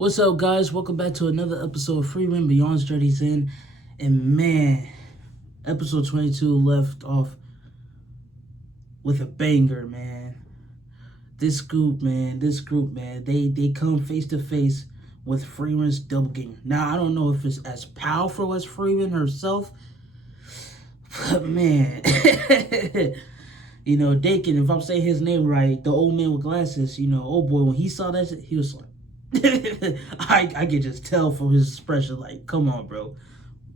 What's up, guys? Welcome back to another episode of Frieren Beyond's Journey Zen. And man, episode 22 left off with a banger, man. This group, man, they come face to face with Frieren's doppelganger. Now, I don't know if it's as powerful as Frieren herself, but man, Dakin, if I'm saying his name right, the old man with glasses, oh boy, when he saw that shit, he was like, I could just tell from his expression, like, come on, bro.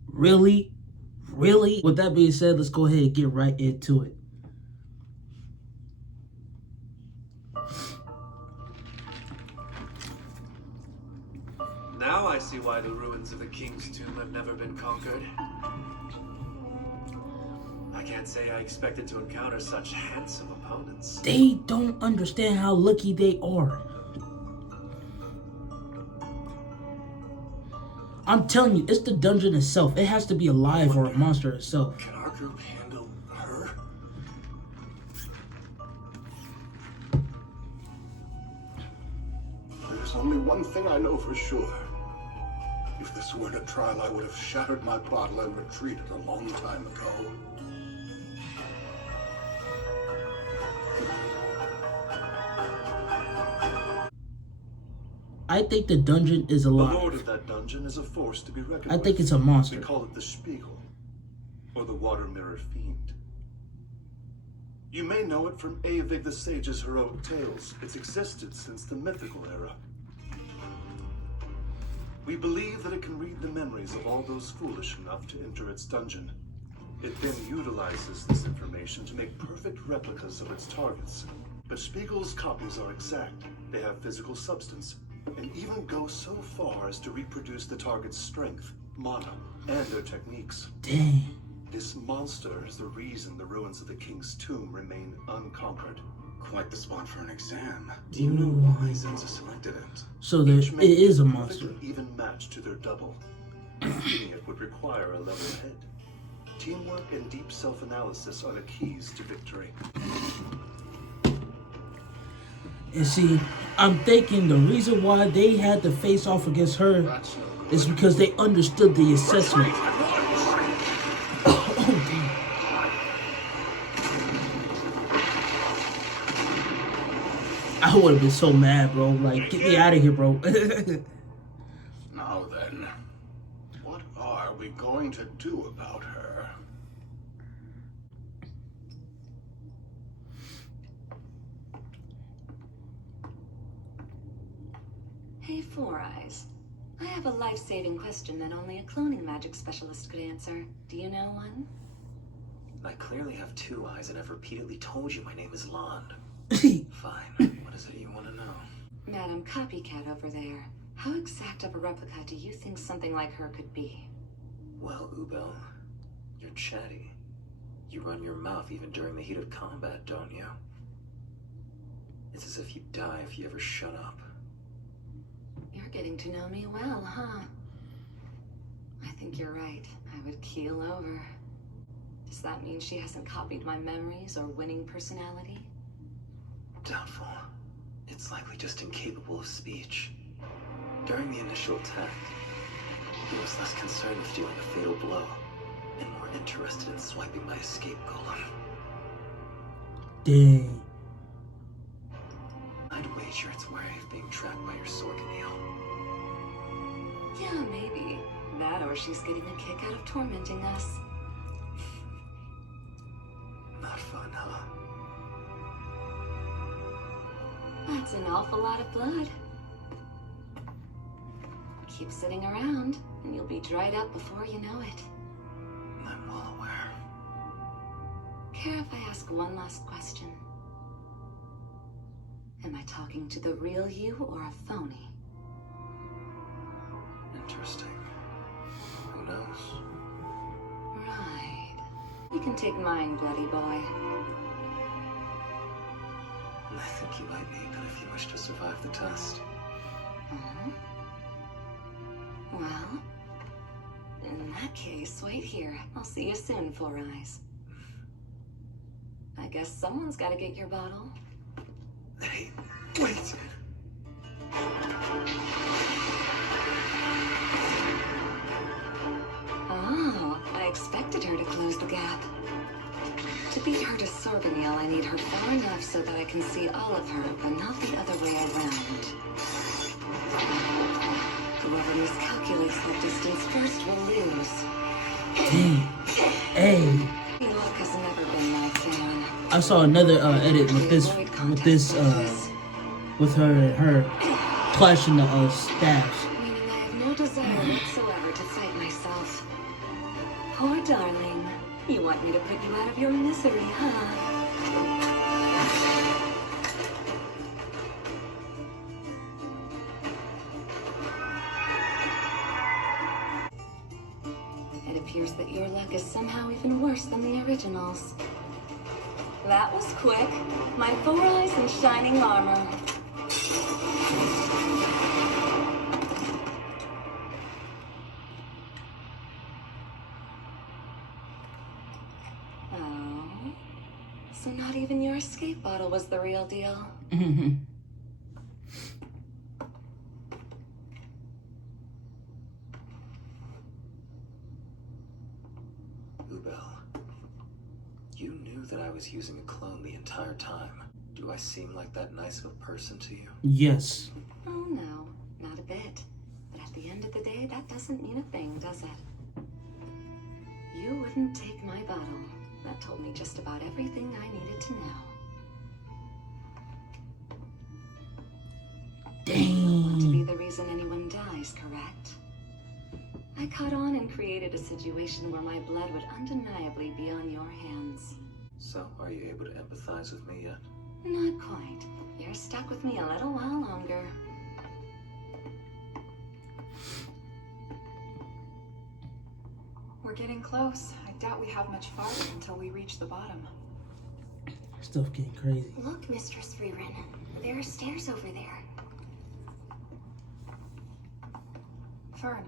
Really? Really? With that being said, let's go ahead and get right into it. Now I see why the ruins of the King's Tomb have never been conquered. I can't say I expected to encounter such handsome opponents. They don't understand how lucky they are. I'm telling you, it's the dungeon itself. It has to be alive or a monster itself. Can our group handle her? There's only one thing I know for sure. If this weren't a trial, I would have shattered my bottle and retreated a long time ago. I think the dungeon is The alive. lord of that dungeon is a force to be reckoned I with. think it's a monster. They call it the Spiegel, or the Water Mirror Fiend. You may know it from Eyvig the Sage's heroic tales. It's existed since the mythical era. We believe that it can read the memories of all those foolish enough to enter its dungeon. It then utilizes this information to make perfect replicas of its targets. But Spiegel's copies are exact. They have physical substance, and even go so far as to reproduce the target's strength, mana, and their techniques. Dang. This monster is the reason the ruins of the King's Tomb remain unconquered. Quite the spot for an exam. Do you know why Zenza selected it? So there, Each it mate is a a monster. perfect even match to their double. Defeating it would require a level head. Teamwork and deep self-analysis are the keys to victory. And see, I'm thinking the reason why they had to face off against her is because they understood the assessment. Oh, damn. I would have been so mad, bro. Like, get me out of here, bro. Now then, what are we going to do about her? Hey, Four Eyes. I have a life-saving question that only a cloning magic specialist could answer. Do you know one? I clearly have two eyes, and I've repeatedly told you my name is Lond. Fine. What is it you want to know? Madam Copycat over there. How exact of a replica do you think something like her could be? Well, Ubel, you're chatty. You run your mouth even during the heat of combat, don't you? It's as if you'd die if you ever shut up. You're getting to know me well, huh? I think you're right. I would keel over. Does that mean she hasn't copied my memories or winning personality? Doubtful. It's likely just incapable of speech. During the initial attack, he was less concerned with dealing a fatal blow and more interested in swiping my escape golem. Dang. I'd wager it's wary of being tracked by your Sorganeel. Yeah, maybe. That or she's getting a kick out of tormenting us. Not fun, huh? That's an awful lot of blood. Keep sitting around, and you'll be dried up before you know it. I'm well aware. Care if I ask one last question? Am I talking to the real you or a phony? Interesting. Who knows? Right. You can take mine, bloody boy. I think you might need that if you wish to survive the test. Hmm? Well, in that case, wait here. I'll see you soon, Four Eyes. I guess someone's got to get your bottle. Hey, wait! her to close the gap. To beat her to Sorganil, I need her far enough so that I can see all of her, but not the other way around. Whoever miscalculates that distance first will lose. Hey. Luck has never been my fan. I saw another edit with her clashing the staffs. Meaning I have no desire whatsoever to fight myself. Poor darling. You want me to put you out of your misery, huh? It appears that your luck is somehow even worse than the originals. That was quick. My 4 eyes and shining armor. Oh. So not even your escape bottle was the real deal. You knew that I was using a clone the entire time. Do I seem like that nice of a person to you? Yes. Oh no, not a bit. But at the end of the day, that doesn't mean a thing, does it? You wouldn't take my bottle. That told me just about everything I needed to know. Dang. Want to be the reason anyone dies, correct? I caught on and created a situation where my blood would undeniably be on your hands. So, are you able to empathize with me yet? Not quite. You're stuck with me a little while longer. We're getting close. I doubt we have much farther until we reach the bottom. Stuff getting crazy. Look, Mistress Frieren. There are stairs over there. Fern.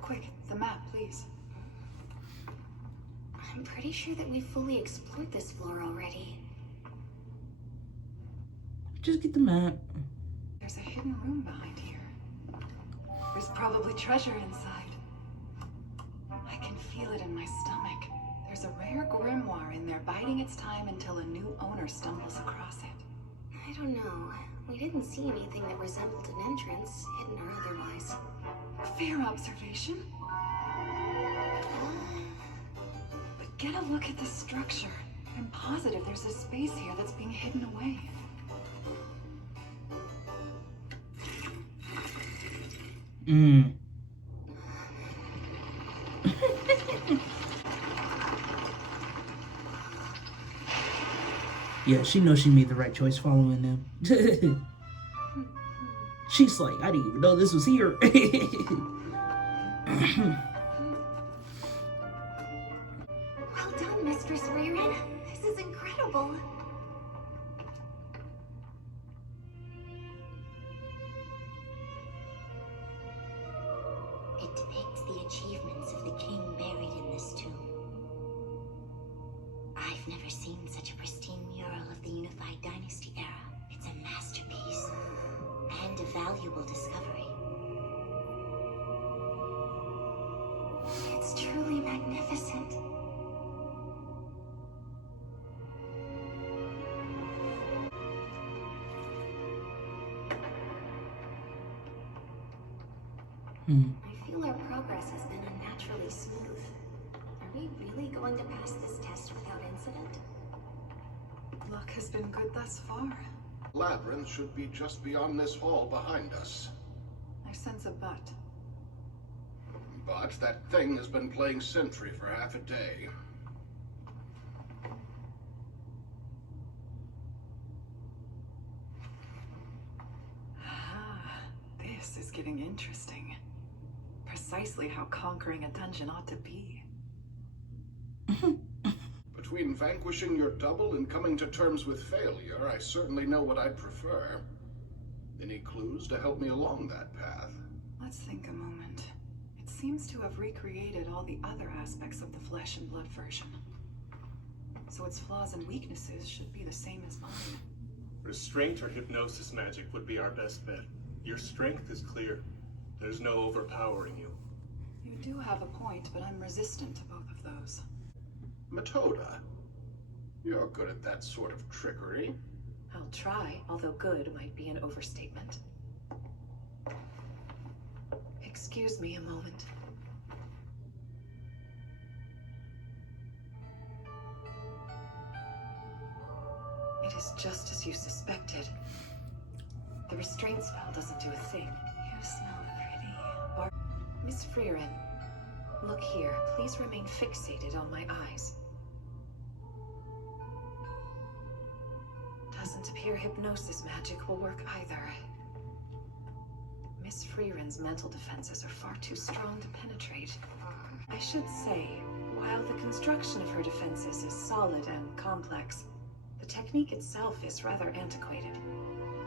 Quick, the map, please. I'm pretty sure that we've fully explored this floor already. Just get the map. There's a hidden room behind here. There's probably treasure inside. I can feel it in my stomach. There's a rare grimoire in there biding its time until a new owner stumbles across it. I don't know. We didn't see anything that resembled an entrance, hidden or otherwise. Fair observation. But get a look at the structure. I'm positive there's a space here that's being hidden away. Yeah, she knows she made the right choice following them. She's like, I didn't even know this was here. Well done, Mistress Frieren. This is incredible. It depicts the achievements of the king buried in this tomb. I've never seen such a pristine mural of the unified dynasty era. It's a masterpiece and a valuable discovery. It's truly magnificent. I feel our progress has been unnaturally smooth. Are we really going to pass this test without incident? Luck has been good thus far. Labyrinth should be just beyond this hall behind us. I sense a but. But that thing has been playing sentry for half a day. Ah, this is getting interesting. Precisely how conquering a dungeon ought to be. Between vanquishing your double and coming to terms with failure, I certainly know what I'd prefer. Any clues to help me along that path? Let's think a moment. It seems to have recreated all the other aspects of the flesh and blood version. So its flaws and weaknesses should be the same as mine. Restraint or hypnosis magic would be our best bet. Your strength is clear. There's no overpowering you. You do have a point, but I'm resistant to both of those. Metoda, you're good at that sort of trickery. I'll try, although good might be an overstatement. Excuse me a moment. It is just as you suspected. The restraint spell doesn't do a thing. You smell pretty. Miss Frieren, look here. Please remain fixated on my eyes. Doesn't appear hypnosis magic will work either. Miss Frieren's mental defenses are far too strong to penetrate. I should say, while the construction of her defenses is solid and complex, the technique itself is rather antiquated.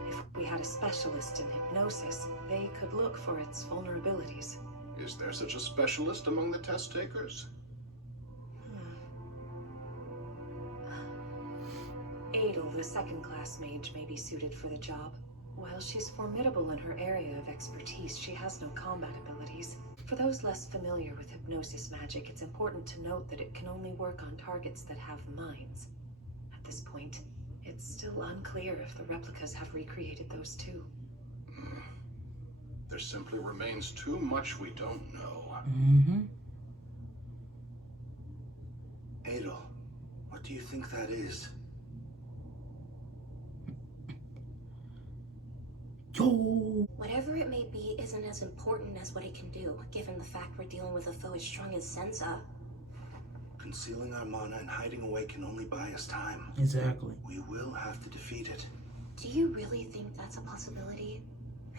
If we had a specialist in hypnosis, they could look for its vulnerabilities. Is there such a specialist among the test takers? Adel, the second-class mage, may be suited for the job. While she's formidable in her area of expertise, she has no combat abilities. For those less familiar with hypnosis magic, it's important to note that it can only work on targets that have minds. At this point, it's still unclear if the replicas have recreated those too. There simply remains too much we don't know. Adel, what do you think that is? Whatever it may be isn't as important as what it can do, given the fact we're dealing with a foe as strong as Senza. Concealing our mana and hiding away can only buy us time. Exactly. We will have to defeat it. Do you really think that's a possibility?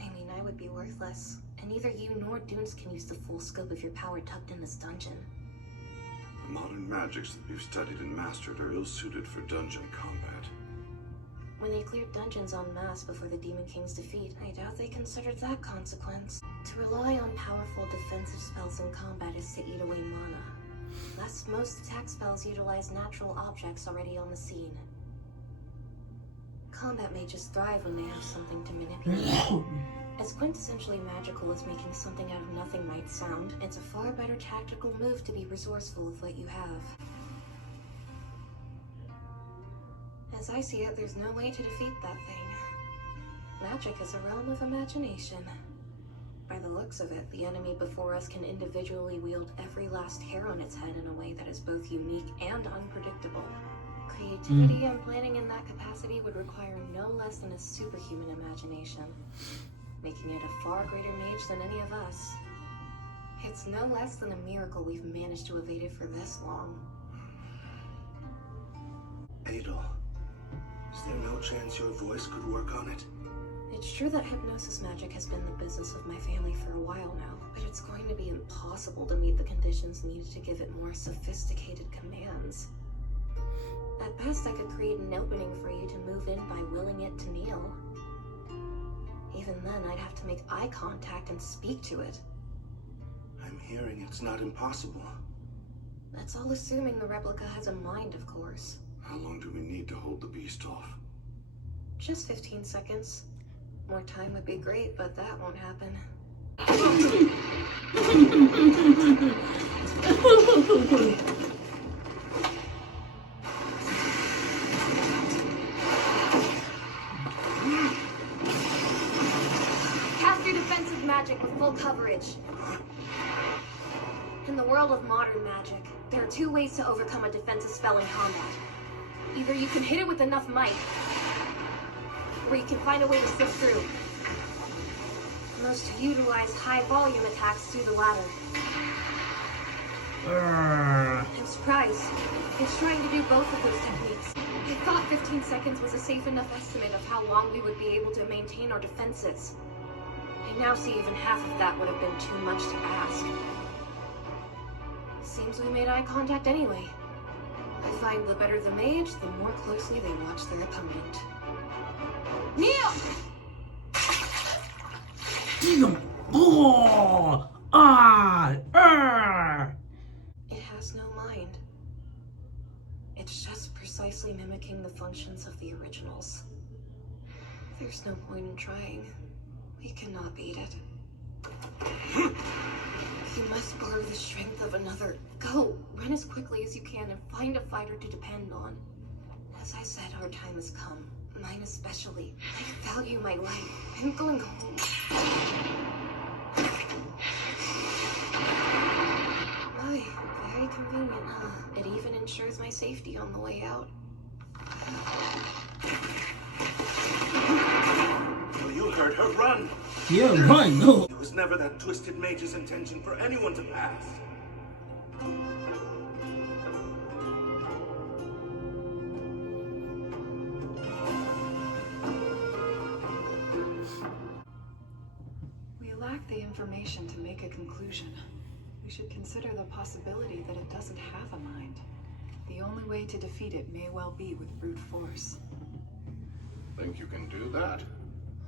I mean, I would be worthless, and neither you nor Dunes can use the full scope of your power tucked in this dungeon. The modern magics that we've studied and mastered are ill-suited for dungeon combat. When they cleared dungeons en masse before the Demon King's defeat, I doubt they considered that consequence. To rely on powerful defensive spells in combat is to eat away mana. Thus, most attack spells utilize natural objects already on the scene. Combat mages thrive when they have something to manipulate. As quintessentially magical as making something out of nothing might sound, it's a far better tactical move to be resourceful with what you have. As I see it, there's no way to defeat that thing. Magic is a realm of imagination. By the looks of it, the enemy before us can individually wield every last hair on its head in a way that is both unique and unpredictable. Creativity and planning in that capacity would require no less than a superhuman imagination, making it a far greater mage than any of us. It's no less than a miracle we've managed to evade it for this long. Adel, is there no chance your voice could work on it? It's true that hypnosis magic has been the business of my family for a while now, but it's going to be impossible to meet the conditions needed to give it more sophisticated commands. At best, I could create an opening for you to move in by willing it to kneel. Even then, I'd have to make eye contact and speak to it. I'm hearing it's not impossible. That's all assuming the replica has a mind, of course. How long do we need to hold the beast off? Just 15 seconds. More time would be great, but that won't happen. Cast your defensive magic with full coverage. In the world of modern magic, there are two ways to overcome a defensive spell in combat. Either you can hit it with enough might, or you can find a way to sift through. Most utilize high-volume attacks do the latter. I'm surprised. It's trying to do both of those techniques. I thought 15 seconds was a safe enough estimate of how long we would be able to maintain our defenses. I now see even half of that would have been too much to ask. Seems we made eye contact anyway. I find the better the mage, the more closely they watch their opponent. Kneel! It has no mind. It's just precisely mimicking the functions of the originals. There's no point in trying. We cannot beat it. You must borrow the strength of another. Go, run as quickly as you can and find a fighter to depend on. As I said, our time has come. Mine especially. I value my life. I'm going home. Why? Very convenient, huh? It even ensures my safety on the way out. Oh, you heard her. Run! Yeah, run. No. It was never that twisted mage's intention for anyone to pass. We lack the information to make a conclusion. We should consider the possibility that it doesn't have a mind. The only way to defeat it may well be with brute force. Think you can do that?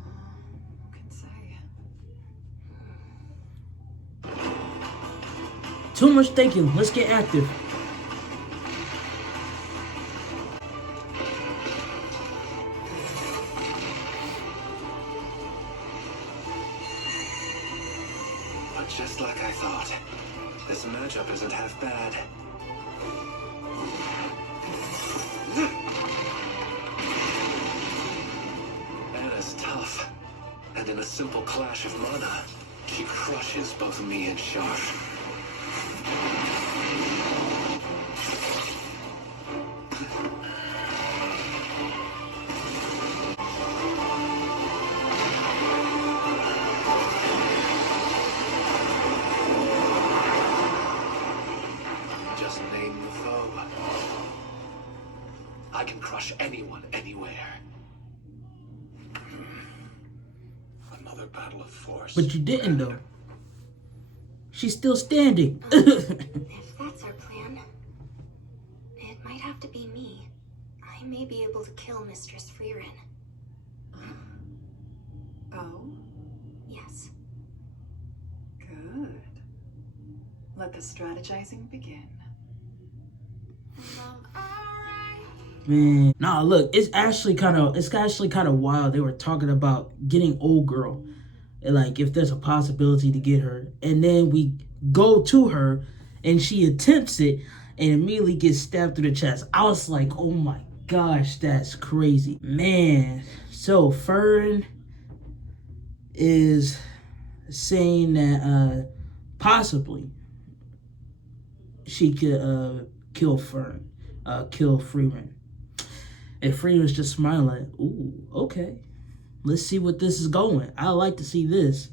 Who can say? Too much thinking. Let's get active. But just like I thought, this matchup isn't half bad. Anna's tough, and in a simple clash of mana, she crushes both me and Sharf. Just name the foe. I can crush anyone, anywhere. Another battle of force. But you didn't, though. She's still standing. If that's our plan, it might have to be me. I may be able to kill Mistress Frieren. Oh, Yes. good. Let the strategizing begin. Man, nah, look, it's actually kind of wild. They were talking about getting old girl, and like if there's a possibility to get her, and then we go to her, and she attempts it, and immediately gets stabbed through the chest. I was like, oh my gosh, that's crazy, man. So Frieren is saying that possibly she could kill Frieren. And Frieren's just smiling. Ooh, okay. Let's see what this is going. I like to see this.